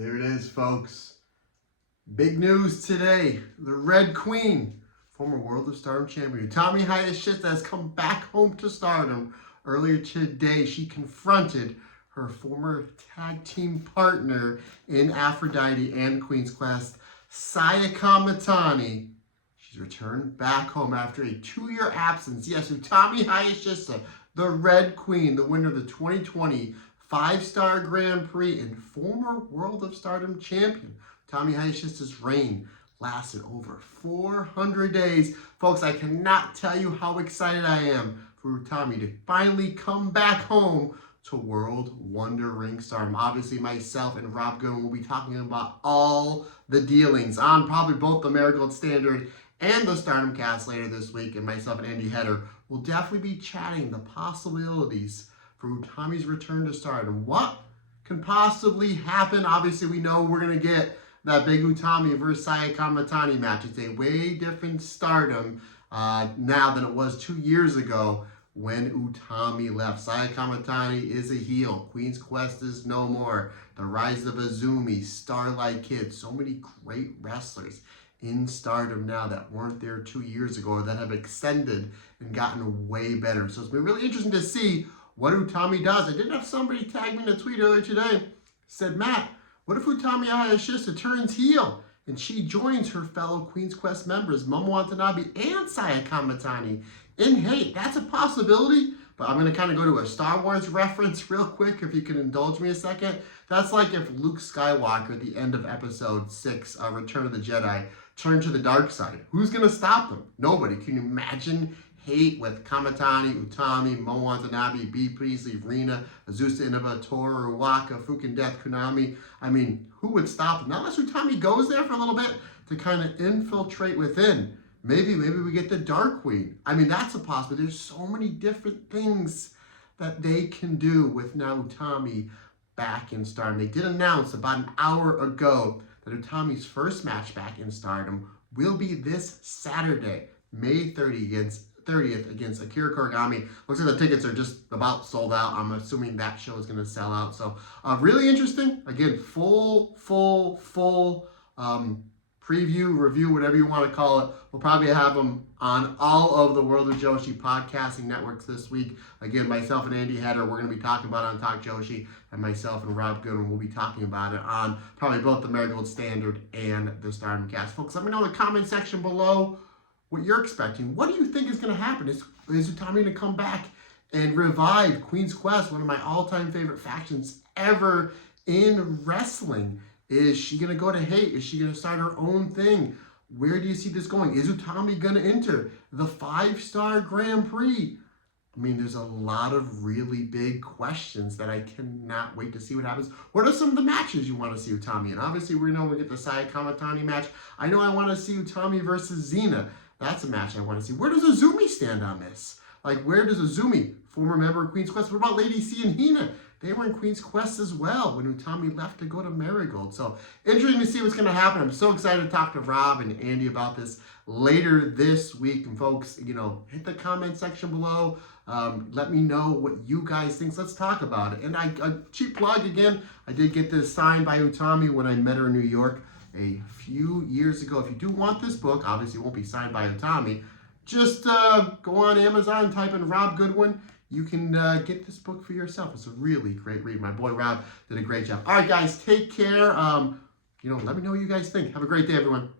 There it is, folks. Big news today. The Red Queen, former World of Stardom champion, Utami Hayashishita, has come back home to Stardom. Earlier today, she confronted her former tag team partner in Aphrodite and Queen's Quest, Saya Kamatani. She's returned back home after a 2-year absence. Yes, Utami Hayashishita, the Red Queen, the winner of the 2020 5-Star Grand Prix and former World of Stardom champion. Utami Hayashishita's reign lasted over 400 days. Folks, I cannot tell you how excited I am for Utami to finally come back home to World Wonder Ring Stardom. Obviously, myself and Rob Goodwin will be talking about all the dealings on probably both the Marigold Standard and the Stardom cast later this week. And myself and Andy Header will definitely be chatting the possibilities for Utami's return to Stardom. What can possibly happen? Obviously, we know we're going to get that big Utami versus Saya Kamatani match. It's a way different Stardom now than it was 2 years ago when Utami left. Saya Kamatani is a heel. Queen's Quest is no more. The Rise of Azumi, Starlight Kid, so many great wrestlers in Stardom now that weren't there 2 years ago or that have extended and gotten way better. So it's been really interesting to see what Utami does. I did have somebody tag me in a tweet earlier today. Said, Matt, what if Utami Hayashishita turns heel and she joins her fellow Queen's Quest members, Momo Watanabe and Saya Kamatani in hate? That's a possibility, but I'm going to kind of go to a Star Wars reference real quick, if you can indulge me a second. That's like if Luke Skywalker at the end of episode 6, Return of the Jedi, turned to the dark side. Who's going to stop them? Nobody. Can you imagine hate with Kamatani, Utami, Momo Watanabe, B. Priestley, Rina, Azusa Inaba, Toru, Waka, Fukin Death, Konami? I mean, who would stop them? Not unless Utami goes there for a little bit to kind of infiltrate within. Maybe we get the Dark Queen. I mean, that's a possibility. There's so many different things that they can do with now Utami back in Stardom. They did announce about an hour ago that Utami's first match back in Stardom will be this Saturday, May 30th against Akira Korigami. Looks like the tickets are just about sold out. I'm assuming that show is going to sell out. So really interesting. Again, full preview, review, whatever you want to call it. We'll probably have them on all of the World of Joshi podcasting networks this week. Again, myself and Andy Header, we're going to be talking about it on Talk Joshi, and myself and Rob Goodwin will be talking about it on probably both the Marigold Standard and the Stardom cast. Folks, let me know in the comment section below what you're expecting. What do you think is going to happen? Is Utami going to come back and revive Queen's Quest, one of my all-time favorite factions ever in wrestling? Is she going to go to hate? Is she going to start her own thing? Where do you see this going? Is Utami going to enter the 5-Star Grand Prix? I mean, there's a lot of really big questions that I cannot wait to see what happens. What are some of the matches you want to see Utami in? Obviously, we know we get the Saya Kamatani match. I know I want to see Utami versus Xena. That's a match I want to see. Where does Azumi stand on this? Like, where does Azumi, former member of Queen's Quest, what about Lady C and Hina? They were in Queen's Quest as well when Utami left to go to Marigold. So, interesting to see what's going to happen. I'm so excited to talk to Rob and Andy about this later this week. And folks, you know, hit the comment section below. Let me know what you guys think. Let's talk about it. And a cheap plug again, I did get this signed by Utami when I met her in New York a few years ago. If you do want this book, obviously it won't be signed by Utami, just go on Amazon, type in Rob Goodwin. You can get this book for yourself. It's a really great read. My boy Rob did a great job. All right, guys, take care. Let me know what you guys think. Have a great day, everyone.